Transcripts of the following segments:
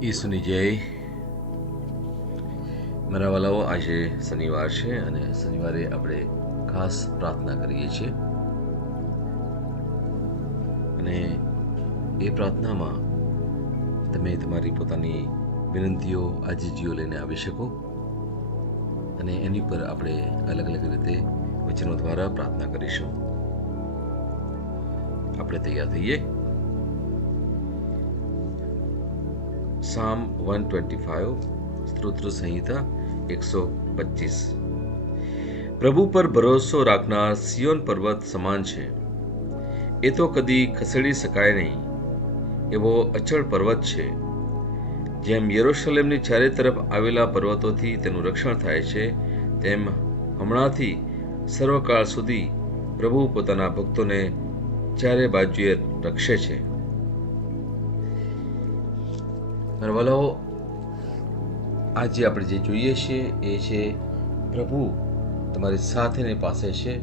ઈસુની જય. મારા વાલાઓ, આજે શનિવાર છે અને શનિવારે આપણે ખાસ પ્રાર્થના કરીએ છીએ અને એ પ્રાર્થનામાં તમે તમારી પોતાની વિનંતીઓ, આજીજીઓ લઈને આવી શકો અને એની પર આપણે અલગ અલગ રીતે વચનો દ્વારા પ્રાર્થના કરીશું. આપણે તૈયાર થઈએ. સામ 125, સ્તોત્ર સંહિતા 125. પ્રભુ પર ભરોસો રાખનાર સિયોન પર્વત સમાન છે. એ તો કદી ખસેડી શકાય નહીં એવો અચળ પર્વત છે. જેમ યરૂશલેમની ચારે તરફ આવેલા પર્વતોથી તેનું રક્ષણ થાય છે, તેમ હમણાંથી સર્વકાળ સુધી પ્રભુ પોતાના ભક્તોને ચારે બાજુએ રક્ષે છે. વાલાઓ, આજે આપણે જે જોઈએ છીએ એ છે પ્રભુ તમારી સાથે ને પાસે છે,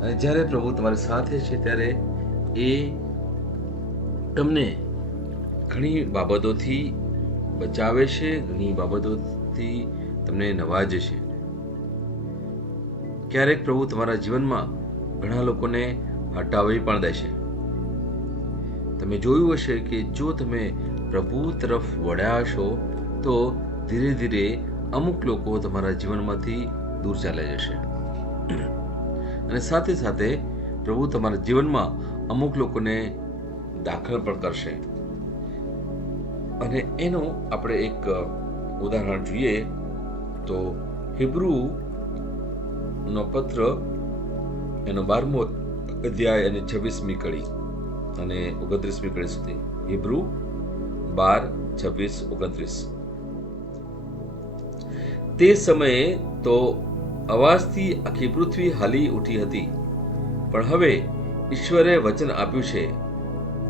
અને જ્યારે પ્રભુ તમારી સાથે છે ત્યારે એ તમને ઘણી બાબતોથી બચાવે છે, ઘણી બાબતોથી તમને નવાજે છે. ક્યારેક પ્રભુ તમારા જીવનમાં ઘણા લોકોને હટાવી પણ દેશે. તમે જોયું હશે કે જો તમે પ્રભુ તરફ વળ્યા છો તો ધીરે ધીરે અમુક લોકો તમારા જીવનમાંથી દૂર ચાલી જશે, અને સાથે સાથે પ્રભુ તમારા જીવનમાં અમુક લોકોને દાખલ પણ કરશે. અને એનું આપણે એક ઉદાહરણ જોઈએ તો હિબ્રુ નો પત્ર એનો 12મો અધ્યાય અને 26મી કડી અને 29મી કડી સુધી. હિબ્રુ 12, 26, 29. તે સમયે તો અવાજથી આખી પૃથ્વી હાલી ઉઠી હતી, પણ હવે ઈશ્વરે વચન આપ્યું છે,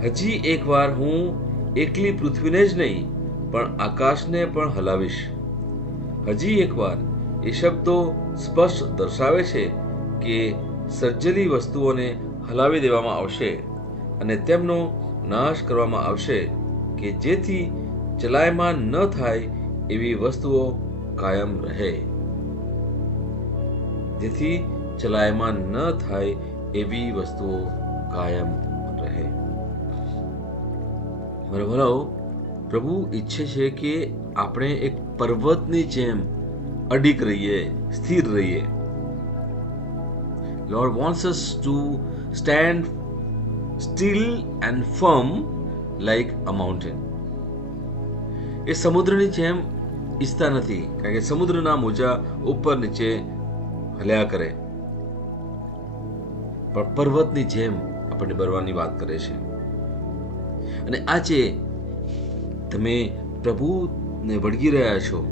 હજી એકવાર હું એકલી પૃથ્વીને જ નહીં પણ આકાશને પણ હલાવીશ. હજી એકવાર એ શબ્દો સ્પષ્ટ દર્શાવે છે કે સર્જેલી વસ્તુઓને હલાવી દેવામાં આવશે અને તેમનો નાશ કરવામાં આવશે, કે જેથી ચલાયમાન ન થાય એવી વસ્તુઓ કાયમ રહે. જેથી ચલાયમાન ન થાય એવી વસ્તુઓ કાયમ રહે. બરાબર. પ્રભુ ઈચ્છે છે કે આપણે એક પર્વતની જેમ અડીક રહીએ, સ્થિર રહીએ. Lord wants us to stand still and firm like a mountain. એ સમુદ્રની જેમ ઈચ્છતા નથી, કારણ કે સમુદ્રના મોજા ઉપર નીચે હલ્યા કરે, પણ પર્વતની જેમ આપણને બનવાની વાત કરે છે. અને આજે તમે પ્રભુને વળગી રહ્યા છો.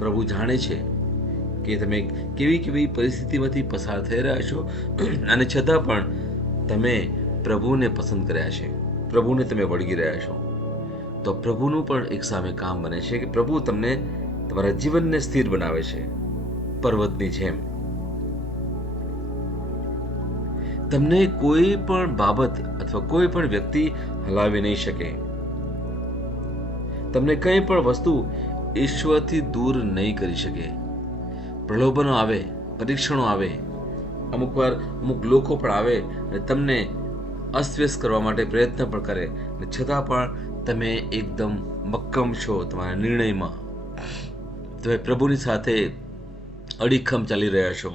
પ્રભુ જાણે છે કે તમે કેવી કેવી પરિસ્થિતિમાંથી પસાર થઈ રહ્યા છો, અને છતાં પણ તમે પ્રભુને પસંદ કર્યા છે, પ્રભુને તમે વળગી રહ્યા છો. તો પ્રભુનું પણ એક સામે કામ બને છે કે પ્રભુ તમને તમારા જીવનને સ્થિર બનાવે છે પર્વતની જેમ. તમને કોઈ પણ બાબત અથવા કોઈ પણ વ્યક્તિ હલાવી નહીં શકે. તમને કંઈ પણ વસ્તુ ઈશ્વરથી દૂર નહીં કરી શકે. પ્રલોભનો આવે, પરીક્ષણો આવે, અમુક વાર અમુક લોકો પણ આવે અને તમને અસ્તવ્યસ્ત કરવા માટે પ્રયત્ન પણ કરે, અને છતાં પણ તમે એકદમ મક્કમ છો તમારા નિર્ણયમાં. તમે પ્રભુની સાથે અડીખમ ચાલી રહ્યા છો.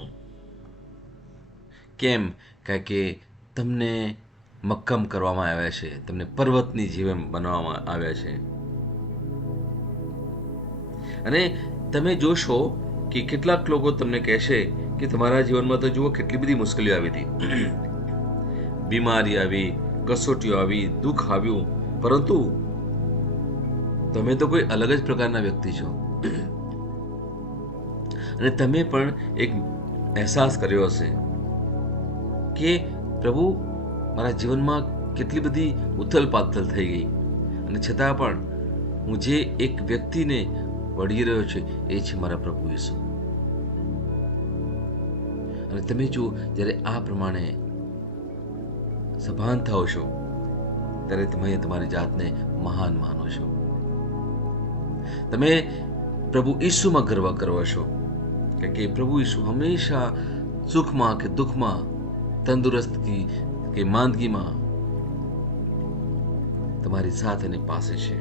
કેમ? કારણ કે તમને મક્કમ કરવામાં આવ્યા છે, તમને પર્વતની જેમ બનાવવામાં આવ્યા છે. અને તમે જોશો કે કેટલાક લોકો તમને કહેશે કે તમારા જીવનમાં તો જુઓ કેટલી બધી મુશ્કેલીઓ આવી હતી, બીમારી આવી, કસોટીઓ આવી, દુઃખ આવ્યું, પરંતુ તમે તો કોઈ અલગ જ પ્રકારના વ્યક્તિ છો. અને તમે પણ એક અહેસાસ કર્યો હશે કે પ્રભુ મારા જીવનમાં કેટલી બધી ઉથલ પાથલ થઈ ગઈ, અને છતાં પણ હું જે એક વ્યક્તિને વળગી રહ્યો છું એ છે મારા પ્રભુ ઈસુ. અને તમે જો જ્યારે આ પ્રમાણે સભાન થાઓ છો ત્યારે તમે તમારી જાતને મહાન માનો છો. તમે પ્રભુ ઈસુમાં ગર્વ કરો છો કે પ્રભુ ઈસુ હંમેશા સુખમાં કે દુઃખમાં, તંદુરસ્તી કે માંદગીમાં તમારી સાથે અને પાસે છે.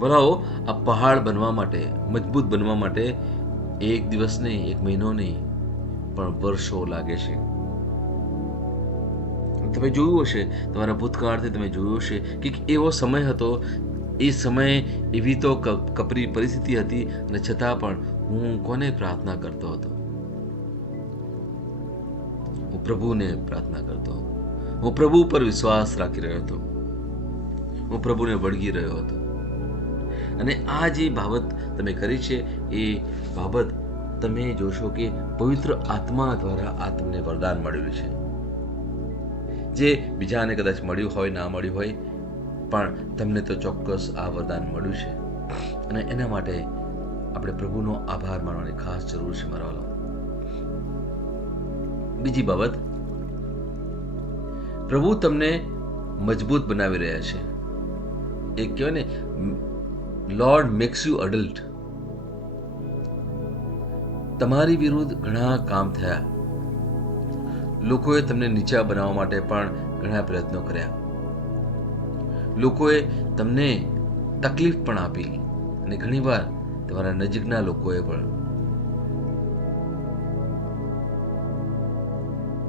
વલાઓ, આ પહાડ બનવા માટે, મજબૂત બનવા માટે એક દિવસ નહીં, એક મહિનો નહીં, પણ વર્ષો લાગે છે. તમે જોયું હશે, તમારા ભૂતકાળથી તમે જોયું હશે કે એવો સમય હતો, એ સમયે એવી તો કપરી પરિસ્થિતિ હતી, અને છતાં પણ હું કોને પ્રાર્થના કરતો હતો? હું પ્રભુને પ્રાર્થના કરતો હતો. હું પ્રભુ પર વિશ્વાસ રાખી રહ્યો હતો. હું પ્રભુને વળગી રહ્યો હતો. અને આ જે બાબત તમે કરી છે, એ બાબત તમે જોશો કે પવિત્ર આત્મા દ્વારા આ તમને વરદાન મળેલું છે, જે બીજાને કદાચ મળ્યું હોય, ના મળ્યું હોય, પણ તમને તો ચોક્કસ આ વરદાન મળ્યું છે. અને એના માટે આપણે પ્રભુનો આભાર માનવાની ખાસ જરૂર છે મારા વાલા. બીજી બાબત, પ્રભુ તમને મજબૂત બનાવી રહ્યા છે. એક કહેવાય ને, લોર્ડ મેક્સ યુ અડલ્ટ. તમારી વિરુદ્ધ ઘણા કામ થયા. લોકોએ તમને નીચા બનાવવા માટે પણ ઘણા પ્રયત્નો કર્યા. લોકોએ તમને તકલીફ પણ આપી, અને ઘણીવાર તમારા નજીકના લોકોએ પણ.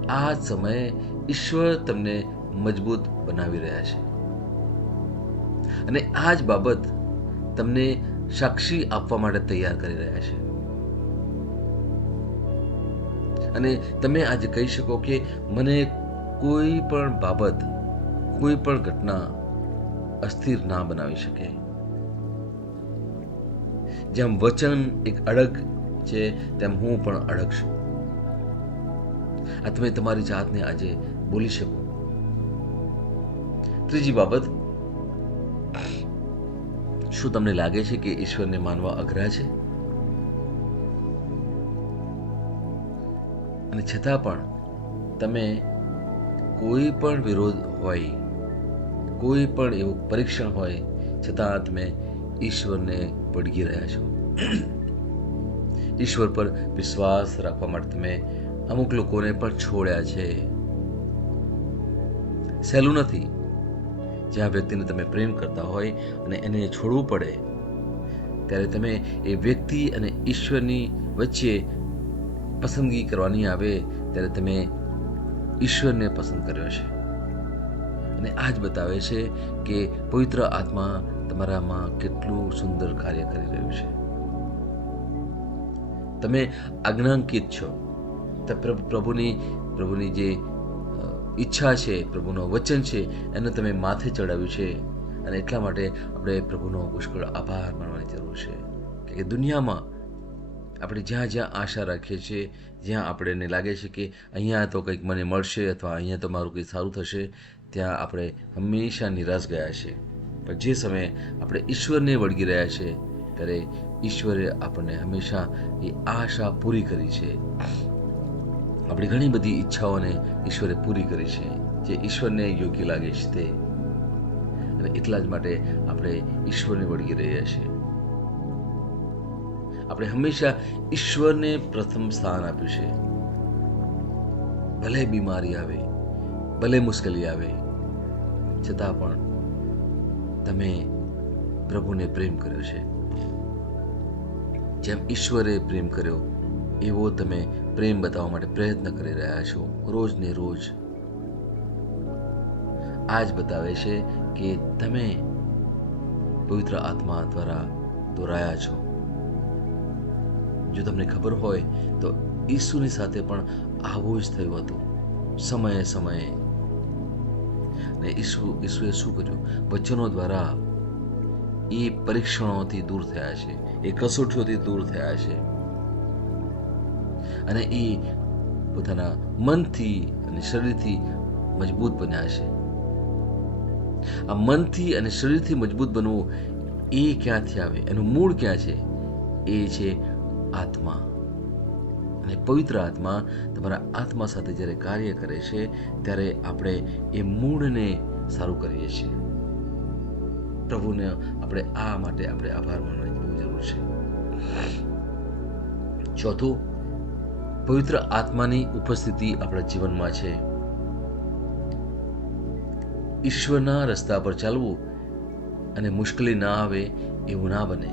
આ સમયે ઈશ્વર તમને મજબૂત બનાવી રહ્યા છે, અને આ જ બાબત તમને સાક્ષી આપવા માટે તૈયાર કરી રહ્યા છે. અને તમે આજે કહી શકો કે મને કોઈ પણ બાબત, કોઈ પણ ઘટના અસ્થિર ના બનાવી શકે. જેમ વચન એક અડગ છે, તેમ હું પણ અડગ છું. આ તમે તમારી જાતને આજે બોલી શકો. ત્રીજી બાબત, શું તમને લાગે છે કે ઈશ્વરને માનવા અઘરા છે? અને છતાં પણ તમે કોઈ પણ વિરોધ હોય, કોઈ પણ એવું પરીક્ષણ હોય, છતાં તમે ઈશ્વરને વળગી રહ્યા છો. ઈશ્વર પર વિશ્વાસ રાખવા માટે તમે અમુક લોકોને પણ છોડ્યા છે. સહેલું નથી. જ્યાં વ્યક્તિને તમે પ્રેમ કરતા હોય અને એને છોડવું પડે, ત્યારે તમે એ વ્યક્તિ અને ઈશ્વરની વચ્ચે પસંદગી કરવાની આવે, ત્યારે તમે ઈશ્વરને પસંદ કર્યો છે. અને આ જ બતાવે છે કે પવિત્ર આત્મા તમારામાં કેટલું સુંદર કાર્ય કરી રહ્યું છે. તમે આજ્ઞાંકિત છો. પ્રભુની જે ઈચ્છા છે, પ્રભુનો વચન છે, એને તમે માથે ચડાવ્યું છે. અને એટલા માટે આપણે પ્રભુનો પુષ્કળ આભાર માનવાની જરૂર છે કે દુનિયામાં આપણે જ્યાં જ્યાં આશા રાખીએ છીએ, જ્યાં આપણને લાગે છે કે અહીંયા તો કંઈક મને મળશે અથવા અહીંયા તો મારું કંઈ સારું થશે, ત્યાં આપણે હંમેશા નિરાશ ગયા છે. પણ જે સમયે આપણે ઈશ્વરને વળગી રહ્યા છે, ત્યારે ઈશ્વરે આપણને હંમેશા એ આશા પૂરી કરી છે. આપણી ઘણી બધી ઈચ્છાઓને ઈશ્વરે પૂરી કરી છે, જે ઈશ્વરને યોગ્ય લાગે છે તે. અને એટલા જ માટે આપણે ઈશ્વરને વળગી રહ્યા છીએ. આપણે હંમેશા ઈશ્વરને પ્રથમ સ્થાન આપ્યું છે. ભલે બીમારી આવે, ભલે મુશ્કેલી આવે, છતાં પણ તમે પ્રભુને પ્રેમ કર્યો છે. જેમ ઈશ્વરે પ્રેમ કર્યો, એવો તમે પ્રેમ બતાવવા માટે પ્રયત્ન કરી રહ્યા છો રોજ ને રોજ. આ જ બતાવે છે કે તમે પવિત્ર આત્મા દ્વારા દોરાયા છો. જો તમને ખબર હોય તો ઈસુની સાથે પણ આવું જ થયું હતું, સમયે સમયે. અને ઈસુએ શું કર્યું? વચનો દ્વારા એ પરીક્ષણોથી દૂર થયા છે, એ કસોટીઓથી દૂર થયા છે, અને એ પોતાના મનથી અને શરીરથી મજબૂત બન્યા છે. આ મનથી અને શરીરથી મજબૂત બનવું એ ક્યાંથી આવે? એનું મૂળ ક્યાં છે? એ છે આત્મા. અને પવિત્ર આત્મા તમારા આત્મા સાથે જ્યારે કાર્ય કરે છે, ત્યારે આપણે એ મૂળને સારું કરીએ છીએ. પ્રભુને આપણે આ માટે આપણે આભાર માનવાની બહુ જરૂર છે. ચોથું, પવિત્ર આત્માની ઉપસ્થિતિ આપણા જીવનમાં છે. ઈશ્વરના રસ્તા પર ચાલવું અને મુશ્કેલી ના આવે એવું ના બને.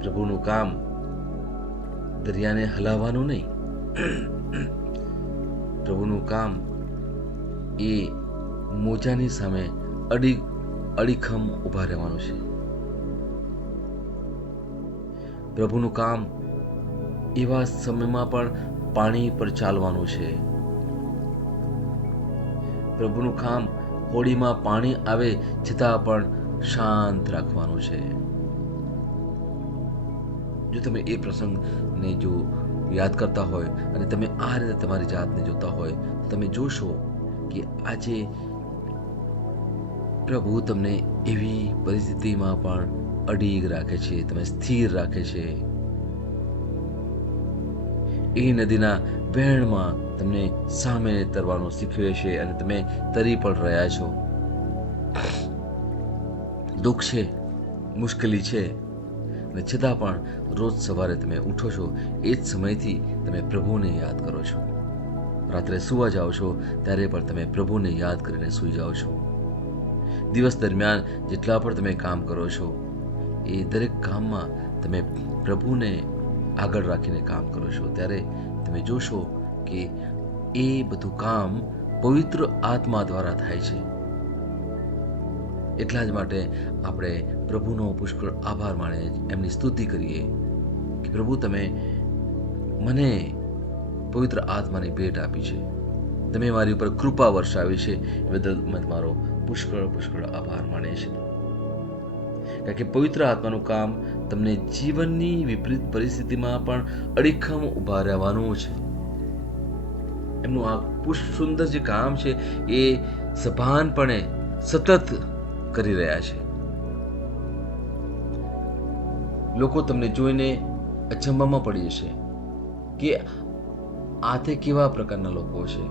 પ્રભુનું કામ દરિયાને હલાવવાનું નહીં, પ્રભુનું કામ એ મોજાની સામે અડીખમ ઊભા રહેવાનું છે. પ્રભુનું કામ એવા સમયમાં પણ પાણી પર ચાલવાનું છે. પ્રભુનું કામ હોડીમાં પાણી આવે છતાં પણ શાંત રાખવાનું છે. જો તમે એ પ્રસંગને જો યાદ કરતા હોય અને તમે આ રીતે તમારી જાતને જોતા હોય તો તમે જોશો કે આજે પ્રભુ તમને એવી પરિસ્થિતિમાં પણ અડીગ રાખે છે, તમે સ્થિર રાખે છે. એ નદીના વહેણમાં તમને સામે તરવાનું શીખવે છે અને તમે તરી પણ રહ્યા છો. દુઃખ છે, મુશ્કેલી છે, અને છતાં પણ રોજ સવારે તમે ઉઠો છો એ જ સમયથી તમે પ્રભુને યાદ કરો છો. રાત્રે સૂવા જાઓ છો ત્યારે પણ તમે પ્રભુને યાદ કરીને સૂઈ જાઓ છો. દિવસ દરમિયાન જેટલા પણ તમે કામ કરો છો એ દરેક કામમાં તમે પ્રભુને આગળ રાખીને કામ કરો છો ત્યારે તમે જોશો કે એ બધું કામ પવિત્ર આત્મા દ્વારા થાય છે. એટલા જ માટે આપણે પ્રભુનો પુષ્કળ આભાર માણીએ, એમની સ્તુતિ કરીએ કે પ્રભુ તમે મને પવિત્ર આત્માની ભેટ આપી છે, તમે મારી ઉપર કૃપા વર્ષાવી છે, એ બદલ મેં તમારો પુષ્કળ આભાર માને છે. કારણ કે પવિત્ર આત્માનું કામ તમને જીવનની વિપરીત પરિસ્થિતિમાં પણ અડીખમ ઊભા રહેવાનું છે. એમનું આ સુંદર જે કામ છે એ સભાનપણે સતત કરી રહ્યા છે. લોકો તમને જોઈને અચંબામાં પડી જશે કે આ તે કેવા પ્રકારના લોકો છે.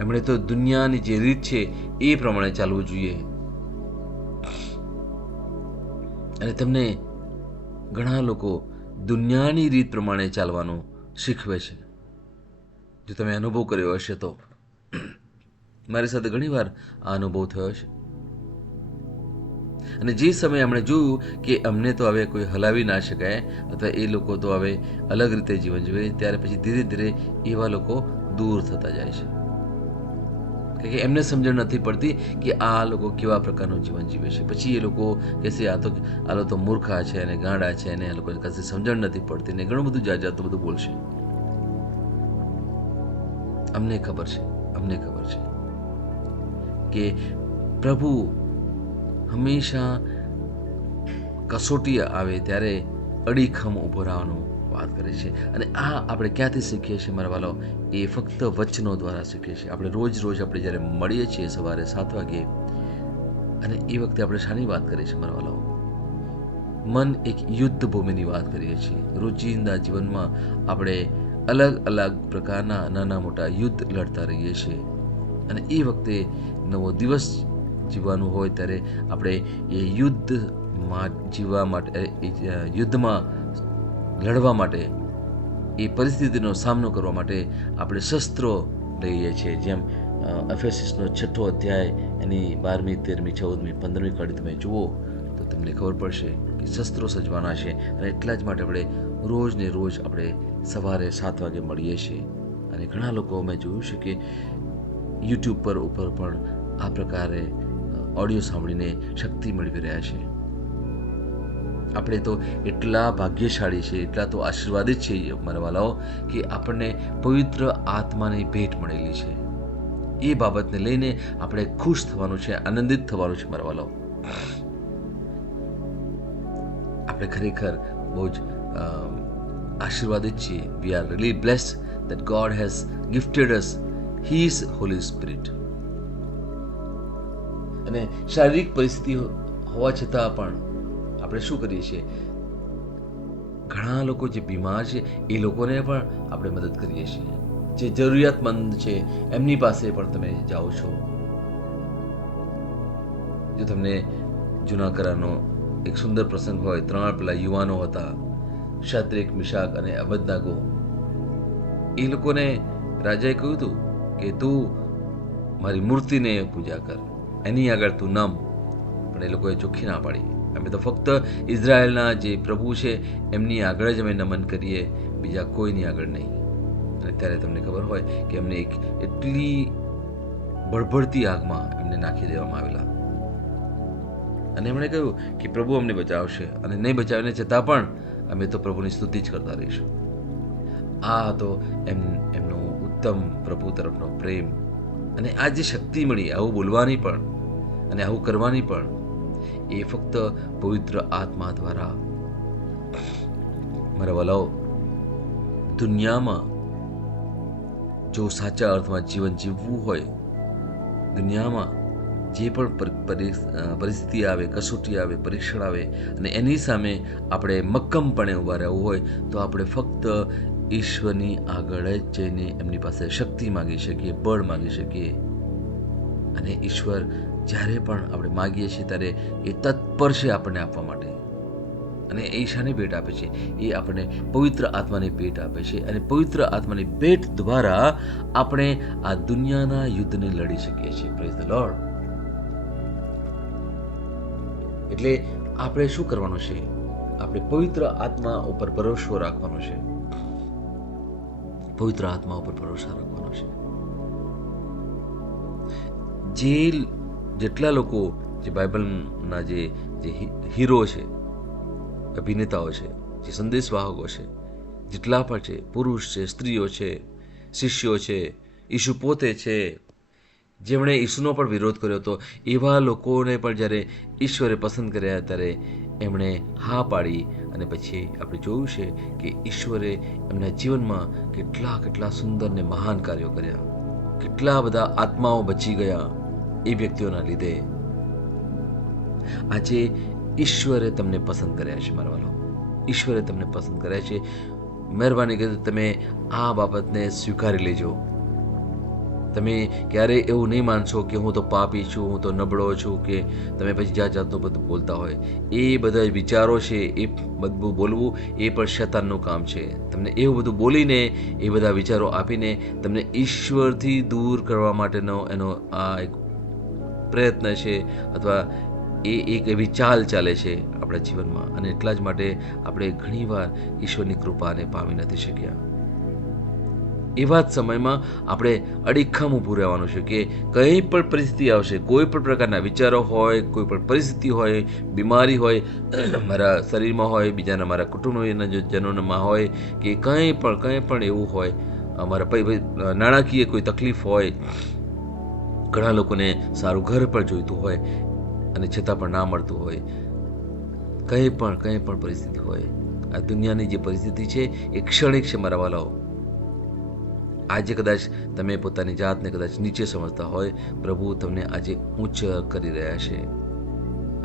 એમણે તો દુનિયાની જે રીત છે એ પ્રમાણે ચાલવું જોઈએ. અને તમને ઘણા લોકો દુનિયાની રીત પ્રમાણે ચાલવાનું શીખવે છે. જો તમે અનુભવ કર્યો હશે તો મારી સાથે ઘણીવાર આ અનુભવ થયો છે. અને જે સમયે એમણે જોયું કે અમને તો હવે કોઈ હલાવી ના શકાય અથવા એ લોકો તો હવે અલગ રીતે જીવન જીવે, ત્યારે પછી ધીરે ધીરે એવા લોકો દૂર થતા જાય છે. કે એમને સમજણ નથી પડતી કે આ લોકો કેવા પ્રકારનું જીવન જીવે છે. પછી એ લોકો કહેશે આ તો મૂર્ખા છે અને ગાંડા છે અને આ લોકો કશે સમજણ નથી પડતી ને ઘણું બધું જાત બધું બોલશે. અમને ખબર છે કે પ્રભુ હંમેશા કસોટી આવે ત્યારે અડીખમ ઉભો રહેવાનું વાત કરે છે. અને આ આપણે ક્યાંથી શીખીએ છીએ મારા વાલો? એ ફક્ત વચનો દ્વારા શીખીએ છીએ. આપણે રોજ આપણે જ્યારે મળીએ છીએ સવારે 7 વાગે અને એ વખતે આપણે શાની વાત કરીએ છીએ મારા વાલો? મન એક યુદ્ધ ભૂમિની વાત કરીએ છીએ. રોજિંદા જીવનમાં આપણે અલગ પ્રકારના નાના મોટા યુદ્ધ લડતા રહીએ છીએ અને એ વખતે નવો દિવસ જીવવાનું હોય ત્યારે આપણે એ યુદ્ધમાં લડવા માટે, એ પરિસ્થિતિનો સામનો કરવા માટે આપણે શસ્ત્રો લઈએ છીએ. જેમ એફેસસનો 6 અધ્યાય એની 12મી, 13મી, 14મી, 15મી કડી તમે જુઓ તો તમને ખબર પડશે કે શસ્ત્રો સજવાના છે. અને એટલા જ માટે આપણે રોજ આપણે સવારે 7 વાગે મળીએ છીએ. અને ઘણા લોકો મેં જોયું છે કે યુટ્યુબ ઉપર પણ આ પ્રકારે ઓડિયો સાંભળીને શક્તિ મેળવી રહ્યા છે. આપણે તો એટલા ભાગ્યશાળી છે, એટલા તો આશીર્વાદિત છે મારા વાલાઓ કે આપણને પવિત્ર આત્માની ભેટ મળેલી છે. એ બાબતને લઈને આપણે ખુશ થવાનું છે, આનંદિત થવાનું છે મારા વાલાઓ. આપણે ખરેખર બહુ જ આશીર્વાદિત છીએ. We are really blessed that God has gifted us His Holy Spirit. અને શારીરિક પરિસ્થિતિ હોવા છતાં પણ આપણે શું કરીએ છીએ? ઘણા લોકો જે બીમાર છે એ લોકોને પણ આપણે મદદ કરીએ છીએ. જે જરૂરિયાતમંદ છે એમની પાસે પણ તમે જાઓ છો. જો તમને જૂના કરારનો એક સુંદર પ્રસંગ હોય, 3 પેલા યુવાનો હતા, શાદ્રેક, મિશાક અને અબેદનાગો. એ લોકોને રાજાએ કહ્યું હતું કે તું મારી મૂર્તિને પૂજા કર, એની આગળ તું નમ. પણ એ લોકોએ ચોખ્ખી ના પાડી, અમે તો ફક્ત ઇઝરાયલના જે પ્રભુ છે એમની આગળ જ અમે નમન કરીએ, બીજા કોઈની આગળ નહીં. અને ત્યારે તમને ખબર હોય કે એમને એક એટલી બળબડતી આગમાં એમને નાખી દેવામાં આવેલા. અને એમણે કહ્યું કે પ્રભુ અમને બચાવશે, અને નહીં બચાવીને છતાં પણ અમે તો પ્રભુની સ્તુતિ જ કરતા રહીશું. આ હતો એમનો ઉત્તમ પ્રભુ તરફનો પ્રેમ. અને આ જે શક્તિ મળી આવું બોલવાની પણ અને આવું કરવાની પણ, એ ફક્ત પવિત્ર આત્મા દ્વારા. મારા વાલાઓ, દુનિયામાં જો સાચા અર્થમાં જીવન જીવવું હોય, દુનિયામાં જે પણ પરિસ્થિતિ આવે, કસોટી આવે, પરીક્ષણ આવે, અને એની સામે આપણે મક્કમપણે ઊભા રહેવું હોય, તો આપણે ફક્ત ઈશ્વરની આગળ જ જઈને એમની પાસે શક્તિ માગી શકીએ, બળ માગી શકીએ. અને ઈશ્વર જ્યારે પણ આપણે માગીએ છીએ ત્યારે એ તત્પર છે આપણને આપવા માટે. અને એ શાની ભેટ આપે છે? એ આપણને પવિત્ર આત્માની ભેટ આપે છે. અને પવિત્ર આત્માની ભેટ દ્વારા આપણે આ દુનિયાના યુદ્ધને લડી શકીએ છીએ. Praise the lord. એટલે આપણે શું કરવાનું છે? આપણે પવિત્ર આત્મા ઉપર ભરોસો રાખવાનો છે. પવિત્ર આત્મા ઉપર ભરોસો રાખવાનો છે. જેટલા લોકો જે બાઇબલના જે હીરો છે, અભિનેતાઓ છે, જે સંદેશવાહકો છે, જેટલા પણ છે, પુરુષ છે, સ્ત્રીઓ છે, શિષ્યો છે, ઈસુ પોતે છે, જેમણે ઈસુનો પણ વિરોધ કર્યો હતો, એવા લોકોને પણ જ્યારે ઈશ્વરે પસંદ કર્યા ત્યારે એમણે હા પાડી. અને પછી આપણે જોયું છે કે ઈશ્વરે એમના જીવનમાં કેટલા સુંદર ને મહાન કાર્યો કર્યા. કેટલા બધા આત્માઓ બચી ગયા એ વ્યક્તિઓના લીધે. આજે ઈશ્વરે તમને પસંદ કર્યા છે મારા વાલો. ઈશ્વરે તમને પસંદ કર્યા છે. મહેરબાની કરી તમે આ બાબતને સ્વીકારી લેજો. તમે ક્યારેય એવું નહીં માનશો કે હું તો પાપી છું, હું તો નબળો છું, કે તમે પછી જાતનું બધું બોલતા હોય. એ બધા વિચારો છે, એ બધું બોલવું એ પણ શૈતાનનું કામ છે. તમને એવું બધું બોલીને, એ બધા વિચારો આપીને તમને ઈશ્વરથી દૂર કરવા માટેનો એનો આ એક પ્રયત્ન છે, અથવા એ એક એવી ચાલ ચાલે છે આપણા જીવનમાં. અને એટલા જ માટે આપણે ઘણીવાર ઈશ્વરની કૃપાને પામી નથી શક્યા. એવા જ સમયમાં આપણે અડીખમ ઊભું રહેવાનું છે કે કંઈ પણ પરિસ્થિતિ આવશે, કોઈ પણ પ્રકારના વિચારો હોય, કોઈ પણ પરિસ્થિતિ હોય, બીમારી હોય, મારા શરીરમાં હોય, બીજાના મારા કુટુંબના જનોમાં હોય, કે કંઈ પણ એવું હોય, અમારા નાણાકીય કોઈ તકલીફ હોય, ઘણા લોકોને સારું ઘર પણ જોઈતું હોય અને છતાં પણ ના મળતું હોય, કંઈ પણ પરિસ્થિતિ હોય, આ દુનિયાની જે પરિસ્થિતિ છે એ ક્ષણિક છે મારા વાલાઓ. આજે કદાચ તમે પોતાની જાતને કદાચ નીચે સમજતા હોય, પ્રભુ તમને આજે ઊંચ કરી રહ્યા છે.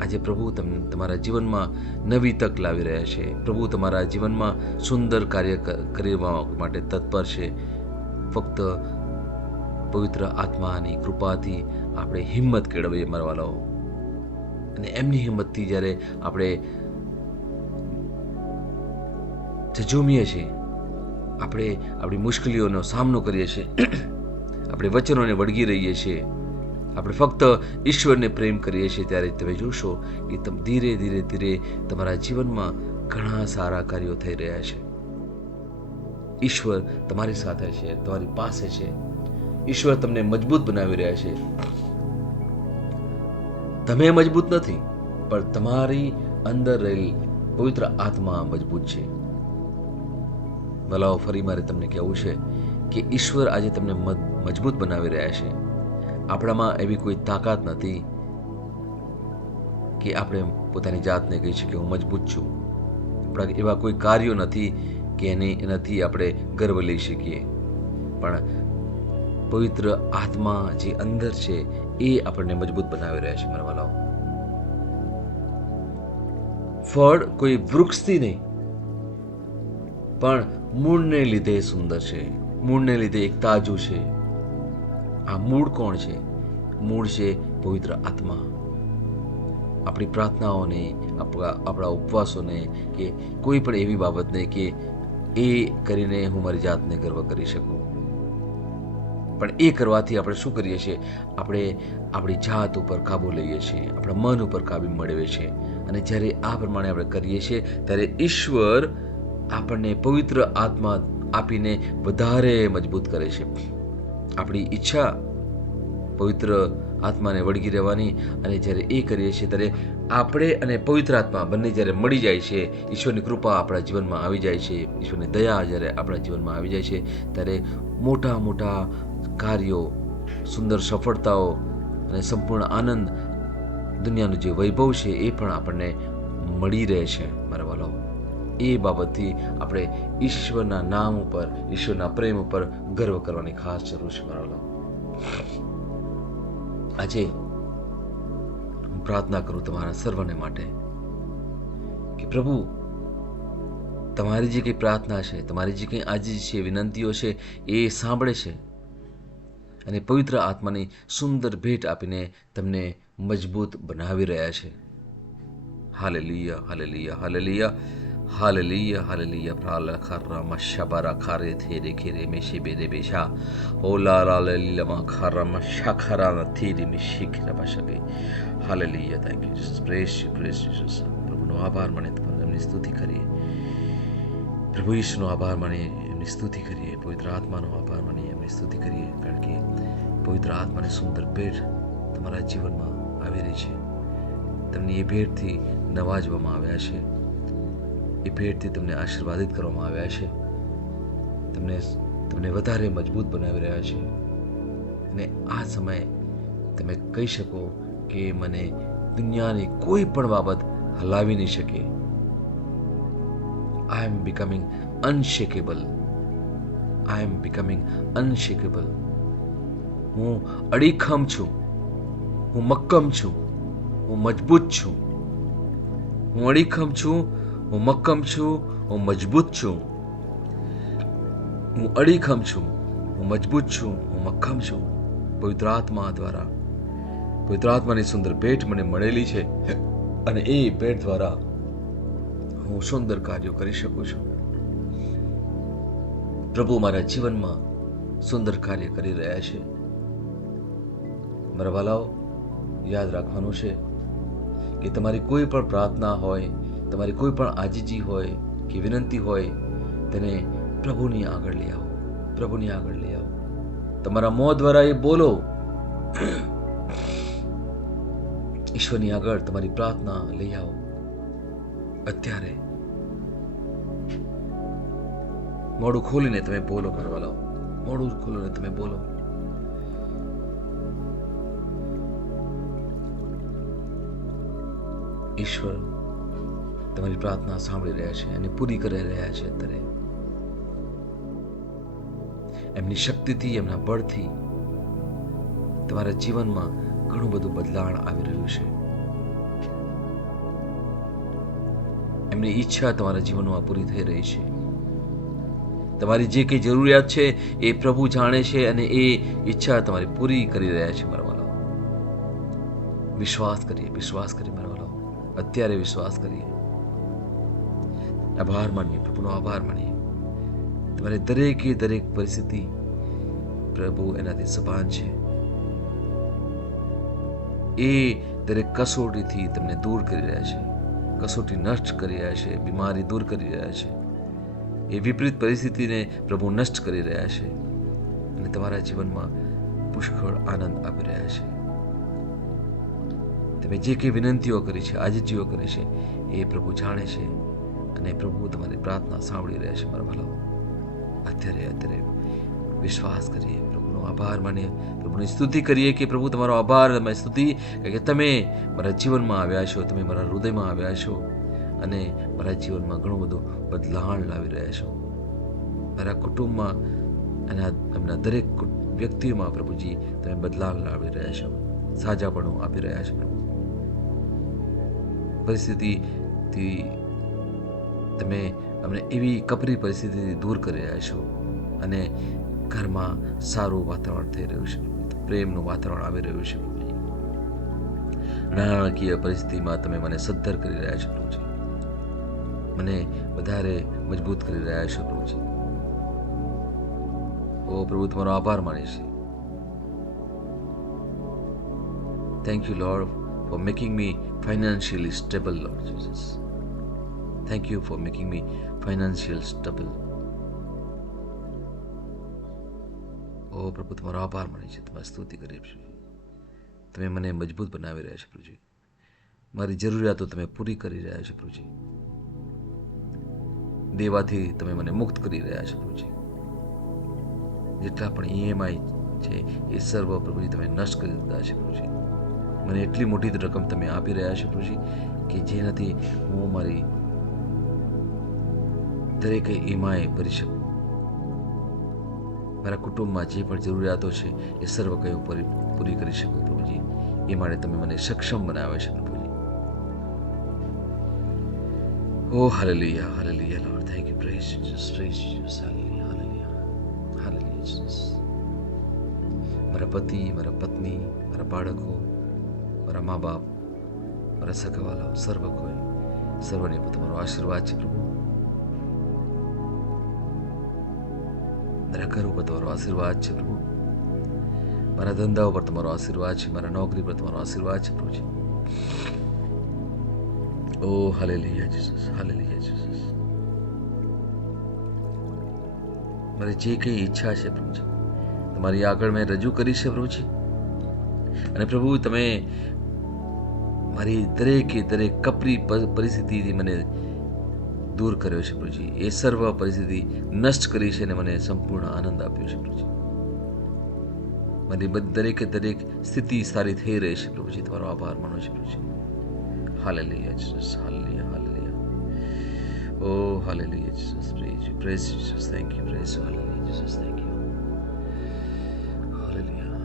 આજે પ્રભુ તમને તમારા જીવનમાં નવી તક લાવી રહ્યા છે. પ્રભુ તમારા જીવનમાં સુંદર કાર્ય કરવા માટે તત્પર છે. ફક્ત પવિત્ર આત્માની કૃપાથી આપણે હિંમત કેળવીએ મારા વાલાઓ. અને એમની હિંમતથી જ્યારે આપણે ઝઝૂમીએ છીએ, આપણે આપણી મુશ્કેલીઓનો સામનો કરીએ છીએ, આપણે વચનોને વળગી રહીએ છીએ, આપણે ફક્ત ઈશ્વરને પ્રેમ કરીએ છીએ, ત્યારે તમે જોશો કે ધીરે ધીરે તમારા જીવનમાં ઘણા સારા કાર્યો થઈ રહ્યા છે. ઈશ્વર તમારી સાથે છે, તમારી પાસે છે. ઈશ્વર તમને મજબૂત બનાવી રહ્યા છે. તમે મજબૂત નથી, પણ તમારી અંદર રહેલી પવિત્ર આત્મા મજબૂત છે. ભલાઓ, ફરી મારે તમને કહેવું છે કે ઈશ્વર આજે તમને મજબૂત બનાવી રહ્યા છે. આપણામાં એવી કોઈ તાકાત નથી કે આપણે પોતાની જાતને કહી શકીએ હું મજબૂત છું. આપણા એવા કોઈ કાર્યો નથી કે એનાથી આપણે ગર્વ લઈ શકીએ. પણ પવિત્ર આત્મા જે અંદર છે એ આપણને મજબૂત બનાવી રહ્યા છે મારા વાલાઓ. ફળ કોઈ વૃક્ષથી નહીં, પણ મૂળને લીધે સુંદર છે. મૂળને લીધે એક તાજું છે. આ મૂળ કોણ છે? મૂળ છે પવિત્ર આત્મા. આપણી પ્રાર્થનાઓને, આપણા ઉપવાસોને, કે કોઈ પણ એવી બાબતને કે એ કરીને હું મારી જાતને ગર્વ કરી શકું. પણ એ કરવાથી આપણે શું કરીએ છીએ? આપણે આપણી જાત ઉપર કાબુ લઈએ છીએ, આપણા મન ઉપર કાબુ મેળવીએ છીએ. અને જ્યારે આ પ્રમાણે આપણે કરીએ છીએ ત્યારે ઈશ્વર આપણને પવિત્ર આત્મા આપીને વધારે મજબૂત કરે છે. આપણી ઈચ્છા પવિત્ર આત્માને વળગી રહેવાની, અને જ્યારે એ કરીએ છીએ ત્યારે આપણે અને પવિત્ર આત્મા બંને જ્યારે મળી જાય છે, ઈશ્વરની કૃપા આપણા જીવનમાં આવી જાય છે, ઈશ્વરની દયા જ્યારે આપણા જીવનમાં આવી જાય છે, ત્યારે મોટા મોટા કાર્યો, સુંદર સફળતાઓ અને સંપૂર્ણ આનંદ, દુનિયાનું જે વૈભવ છે એ પણ આપણને મળી રહે છે. મારા વાલો, એ બાબતથી આપણે ઈશ્વરના નામ ઉપર, ઈશ્વરના પ્રેમ ઉપર ગર્વ કરવાની ખાસ જરૂર છે. મારા વાલો, આજે હું પ્રાર્થના કરું તમારા સર્વને માટે કે પ્રભુ, તમારી જે કંઈ પ્રાર્થના છે, તમારી જે કંઈ આજે છે વિનંતીઓ છે, એ સાંભળે છે અને પવિત્ર આત્માની સુંદર ભેટ આપીને તમને મજબૂત બનાવી રહ્યા છે. Hallelujah, hallelujah, hallelujah, hallelujah, hallelujah. પ્રાલા ખરા મશાબારા ખારે થેરે ખેરે મેશે બેરે બેશા ઓલા લાલેલીલા ખરા મશાખરા થેરે મેશિખરા બશકે. Hallelujah. Thank you Jesus. Praise Jesus. પ્રભુનો આભાર માને, એમની સ્તુતિ કરીએ. પ્રભુ ઈશ્વરનો આભાર માનીએ, એમની સ્તુતિ કરીએ. પવિત્ર આત્માનો આભાર માનીએ, એમની સ્તુતિ કરીએ. કારણ કે પવિત્ર આત્માની સુંદર ભેટ તમારા જીવનમાં આવી રહી છે. તમને એ ભેટથી નવાજવામાં આવ્યા છે, એ ભેટથી તમને આશીર્વાદિત કરવામાં આવ્યા છે, તમને વધારે મજબૂત બનાવી રહ્યા છે. અને આ સમયે તમે કહી શકો કે મને દુનિયાની કોઈ પણ બાબત હલાવી નહીં શકે. I am becoming unshakable. I am becoming unshakable. હું અડીખમ છું, હું મક્કમ છું, હું મજબૂત છું. હું અડીખમ છું, હું મક્કમ છું, હું મજબૂત છું. હું અડીખમ છું, હું મજબૂત છું, હું મક્કમ છું. પવિત્ર આત્મા દ્વારા, પવિત્ર આત્માની સુંદર ભેટ મને મળેલી છે, અને એ ભેટ દ્વારા હું સુંદર કાર્યો કરી શકું છું. પ્રભુ મારા જીવનમાં સુંદર કાર્ય કરી રહ્યા છે. મારા વાલાઓ, યાદ રાખવાનું છે કે તમારી કોઈ પણ પ્રાર્થના હોય, તમારી કોઈ પણ આજીજી હોય કે વિનંતી હોય, તેને પ્રભુની આગળ લઈ આવો. પ્રભુની આગળ લઈ આવો. તમારા મોં દ્વારા એ બોલો. ઈશ્વરની આગળ તમારી પ્રાર્થના લઈ આવો. અત્યારે મોઢું ખોલીને તમે બોલો. કરવા લાવો, મોઢું ખોલીને તમે બોલો. ઈશ્વર તમારી પ્રાર્થના સાંભળી રહ્યા છે અને પૂરી કરી રહ્યા છે. અત્યારે એમની શક્તિથી, એમના બળથી તમારા જીવનમાં ઘણું બધું બદલાણ આવી રહ્યું છે. એમની ઈચ્છા તમારા જીવનમાં પૂરી થઈ રહી છે. તમારી જે કંઈ જરૂરિયાત છે એ પ્રભુ જાણે છે, અને એ ઈચ્છા તમારી પૂરી કરી રહ્યા છે. મારા વાલો, વિશ્વાસ કરીએ, વિશ્વાસ કરીએ. મારા વાલો, અત્યારે વિશ્વાસ કરીએ. આભાર માનીએ, પ્રભુનો આભાર માનીએ. તમારે દરેકે દરેક પરિસ્થિતિ પ્રભુ એનાથી સભાન છે. એ દરેક કસોટીથી તમને દૂર કરી રહ્યા છે, કસોટી નષ્ટ કરી રહ્યા છે, બીમારી દૂર કરી રહ્યા છે. એ વિપરીત પરિસ્થિતિને પ્રભુ નષ્ટ કરી રહ્યા છે, અને તમારા જીવનમાં પુષ્કળ આનંદ આપી રહ્યા છે. તમે જે કંઈ વિનંતીઓ કરી છે, આજીજીઓ કરી છે, એ પ્રભુ જાણે છે, અને પ્રભુ તમારી પ્રાર્થના સાંભળી રહ્યા છે. મારા ભલા, અત્યારે વિશ્વાસ કરીએ, પ્રભુનો આભાર માનીએ, પ્રભુની સ્તુતિ કરીએ કે પ્રભુ તમારો આભાર, તમારી સ્તુતિ કે તમે મારા જીવનમાં આવ્યા છો, તમે મારા હૃદયમાં આવ્યા છો, અને મારા જીવનમાં ઘણું બધું બદલાણ લાવી રહ્યા છો. મારા કુટુંબમાં અને એમના દરેક વ્યક્તિઓમાં પ્રભુજી તમે બદલાવ લાવી રહ્યા છો, સાજાપણું આપી રહ્યા છો. પ્રભુ, પરિસ્થિતિથી તમે અમને એવી કપરી પરિસ્થિતિથી દૂર કરી રહ્યા છો, અને ઘરમાં સારું વાતાવરણ થઈ રહ્યું છે, પ્રેમનું વાતાવરણ આવી રહ્યું છે. નાણાકીય પરિસ્થિતિમાં તમે મને સદ્ધર કરી રહ્યા છો પ્રભુજી, મને વધારે મજબૂત કરી રહ્યા છો પ્રભુજી. ઓ પ્રભુ, તમારો આભાર માનીએ છીએ. Thank you Lord for making me financially stable, Lord Jesus. Thank you for making me financial stable. ઓ પ્રભુ, તમારો આભાર માનીએ છીએ, તમારી સ્તુતિ કરીએ છીએ. તમે મને મજબૂત બનાવી રહ્યા છો પ્રભુજી, મારી જરૂરિયાતો તમે પૂરી કરી રહ્યા છો પ્રભુજી, દેવાથી તમે મને મુક્ત કરી રહ્યા છો પ્રભુજી. જેટલા પણ EMI છે એ સર્વ પ્રભુજી તમે નષ્ટ કરી દીધા છે પ્રભુજી. મને એટલી મોટી રકમ તમે આપી રહ્યા છો પ્રભુજી કે જેનાથી હું મારી દરેક EMI ભરી શકું. મારા કુટુંબમાં જે પણ જરૂરિયાતો છે એ સર્વ કંઈ પૂરી કરી શકું પ્રભુજી. એ માટે તમે મને સક્ષમ બનાવે છે પ્રભુજી. ઓ hallelujah, hallelujah Lord, thank you, praise Jesus, praise Jesus, hallelujah, hallelujah, hallelujah Jesus. મારા પતિ, મારા પત્ની, મારા બાળકો, મારા મા બાપ, મારા સગાવાલાઓ, સર્વ કોઈ, સર્વને તમારો આશીર્વાદ છે પ્રભુ. મારા ઘર ઉપર તમારો આશીર્વાદ છે પ્રભુ, મારા ધંધા ઉપર તમારો આશીર્વાદ છે, મારા નોકરી પર તમારો આશીર્વાદ છે પ્રભુજી. ઓ હાલેલુયા જીસસ, હાલેલુયા જીસસ. મારી જે કંઈ ઈચ્છા છે પ્રભુજી તમારી આગળ મેં રજૂ કરી છે પ્રભુજી. અને પ્રભુ, તમે મારી દરેક કપરી પરિસ્થિતિથી મને દૂર કર્યો છે પ્રભુજી. એ સર્વ પરિસ્થિતિ નષ્ટ કરી છે અને મને સંપૂર્ણ આનંદ આપ્યો છે પ્રભુજી. મારી દરેક સ્થિતિ સારી થઈ રહી છે પ્રભુજી. તમારો આભાર માનો છે પ્રભુજી. Hallelujah Jesus, hallelujah, hallelujah. Oh hallelujah Jesus, praise Jesus, thank you, praise hallelujah Jesus, thank you, hallelujah.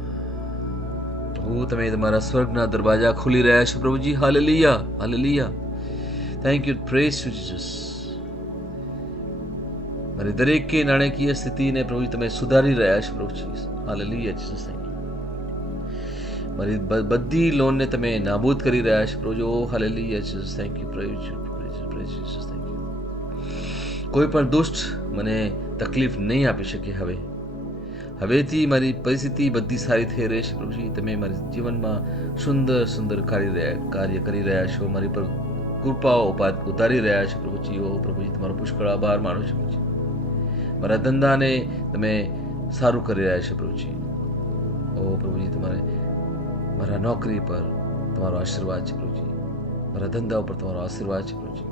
પ્રભુ, તમે તમારા સ્વર્ગના દરવાજા ખોલી રહ્યા છો પ્રભુજી. Hallelujah, hallelujah, thank you, praise Jesus. મારી દરેક નાણાકીય સ્થિતિને પ્રભુ તમે સુધારી રહ્યા છો પ્રભુજી. Hallelujah Jesus, thank you. મારી બધી લોનને તમે નાબૂદ કરી રહ્યા છો પ્રભુ. ઓ hallelujah Jesus, thank you, praise Jesus, thank you. કોઈ પણ દુષ્ટ મને તકલીફ નહીં આપી શકે. હવેથી મારી પરિસ્થિતિ બધી સારી થઈ રહી છે પ્રભુજી. તમે મારી જીવનમાં સુંદર કાર્ય કરી રહ્યા છો. મારી પર કૃપાઓ ઉતારી રહ્યા છો પ્રભુજી. ઓ પ્રભુજી, તમારો પુષ્કળ આભાર માનું છું પ્રભુજી. મારા ધંધાને તમે સારું કરી રહ્યા છો પ્રભુજી. ઓ પ્રભુજી, તમારે મારા નોકરી પર તમારો આશીર્વાદ છે પ્રભુજી. મારા ધંધા ઉપર તમારો આશીર્વાદ છે પ્રભુજી.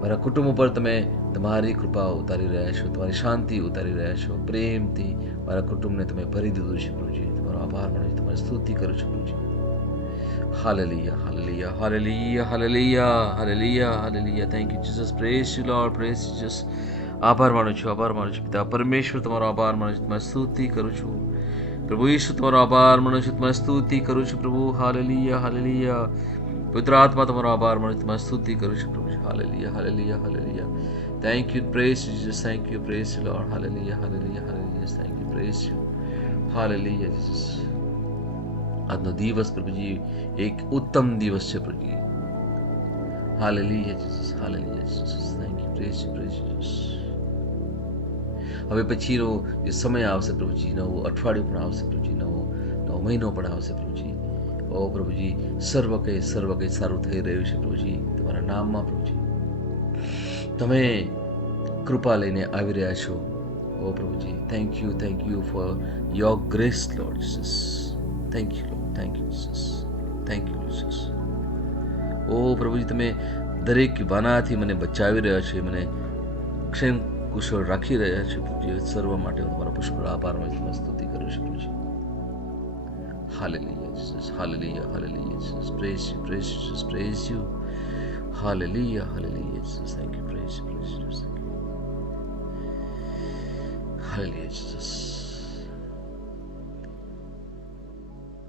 મારા કુટુંબ ઉપર તમે તમારી કૃપા ઉતારી રહ્યા છો, તમારી શાંતિ ઉતારી રહ્યા છો. પ્રેમથી મારા કુટુંબને તમે ભરી દીધું છે પ્રભુજી. તમારો આભાર માનું છું, તમારી સ્તુતિ કરું છું પ્રભુજી. Hallelujah, hallelujah, hallelujah, hallelujah, hallelujah, hallelujah. Thank you Jesus, praise you lord, praise Jesus. આભાર માનું છું, આભાર માનું છું પિતા પરમેશ્વર, તમારો આભાર માનું છું, તમારી સ્તુતિ કરું છું પ્રભુ ઈશુ. તમારો આભાર માનું છું, તમારી સ્તુતિ કરું છું પ્રભુ. Hallelujah, hallelujah. પવિત્ર આત્મા, તમારો આભાર માનું છું, તમારી સ્તુતિ કરું છું પ્રભુ. Hallelujah, hallelujah, hallelujah. Thank you, praise Jesus, thank you, praise lord. Hallelujah, hallelujah, hallelujah. Thank you, praise you. Hallelujah Jesus. આજનો દિવસ પ્રભુજી એક ઉત્તમ દિવસ છે પ્રભુજી. Hallelujah Jesus, hallelujah Jesus. Thank you, praise you, praise Jesus. હવે પછીનો જે સમય આવશે પ્રભુજી, નવું અઠવાડિયું પણ આવશે પ્રભુજી, નવો મહિનો પણ આવશે પ્રભુજી. ઓ પ્રભુજી, સર્વ કંઈ સારું થઈ રહ્યું છે પ્રભુજી. તમારા નામમાં પ્રભુજી તમે કૃપા લઈને આવી રહ્યા છો. ઓ પ્રભુજી, thank you for your grace Lord Jesus. Thank you Lord, thank you Jesus, thank you Jesus. ઓ પ્રભુજી, તમે દરેક વાનાથી મને બચાવી રહ્યા છો, મને ક્ષેમ કુશળ રાખી રહ્યા છો પ્રભુજી. સર્વ માટે હું તમારો પુષ્કળ આભાર માનું છું, સ્તુતિ કરું છું પ્રભુજી. Hallelujah Jesus, hallelujah, hallelujah Jesus. Praise you, praise Jesus, praise you. Hallelujah, hallelujah Jesus. Thank you, praise Jesus. Hallelujah Jesus.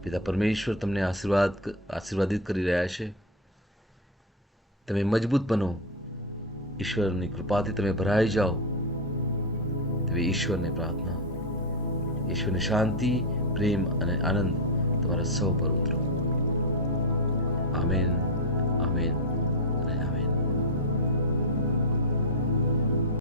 પિતા પરમેશ્વર તમને આશીર્વાદિત કરી રહ્યા છે. તમે મજબૂત બનો, ઈશ્વરની કૃપાથી તમે ભરાઈ જાઓ. તેવી ઈશ્વરને પ્રાર્થના. ઈશ્વરની શાંતિ, પ્રેમ અને આનંદ તમારા સૌ પર ઉતરો. આમેન.